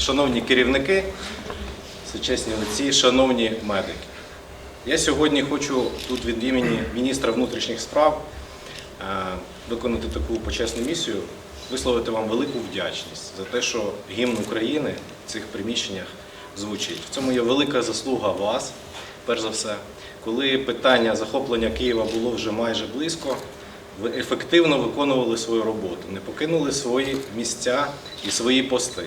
шановні керівники, сучасні отці, шановні медики. Я сьогодні хочу тут від імені міністра внутрішніх справ е, виконати таку почесну місію, висловити вам велику вдячність за те, що гімн України в цих приміщеннях звучить. В цьому є велика заслуга вас, перш за все. Коли питання захоплення Києва було вже майже близько, ви ефективно виконували свою роботу, не покинули свої місця і свої пости.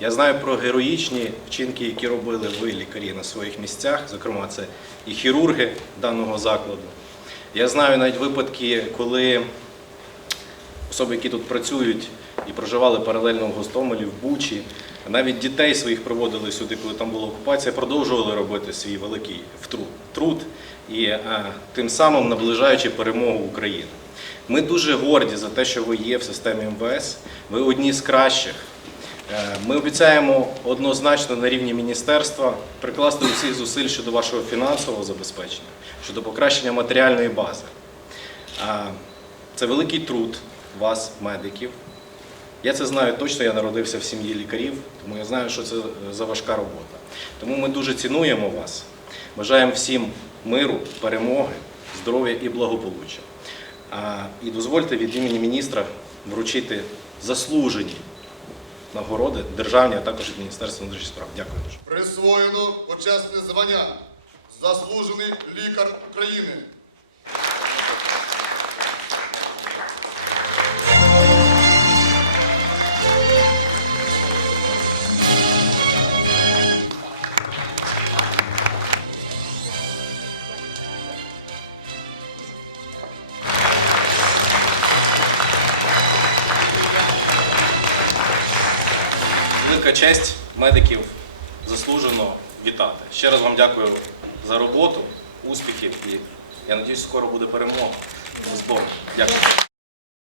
Я знаю про героїчні вчинки, які робили ви, лікарі, на своїх місцях, зокрема, це і хірурги даного закладу. Я знаю навіть випадки, коли особи, які тут працюють і проживали паралельно в Гостомелі, в Бучі, навіть дітей своїх приводили сюди, коли там була окупація, продовжували робити свій великий труд і е, тим самим наближаючи перемогу України. Ми дуже горді за те, що ви є в системі МВС. Ви одні з кращих. Е, Ми обіцяємо однозначно на рівні міністерства прикласти усіх зусиль щодо вашого фінансового забезпечення, щодо покращення матеріальної бази. Це великий труд вас, медиків. Я це знаю точно, я народився в сім'ї лікарів, тому я знаю, що це за важка робота. Тому ми дуже цінуємо вас. Бажаємо всім миру, перемоги, здоров'я і благополуччя. І дозвольте від імені міністра вручити заслужені нагороди державні, а також від Міністерства внутрішніх справ. Дякую дуже. Присвоєно почесне звання Заслужений лікар України. Велика честь медиків заслужено вітати. Ще раз вам дякую за роботу, успіхів і я надіюсь, скоро буде перемога. З Богом. Дякую.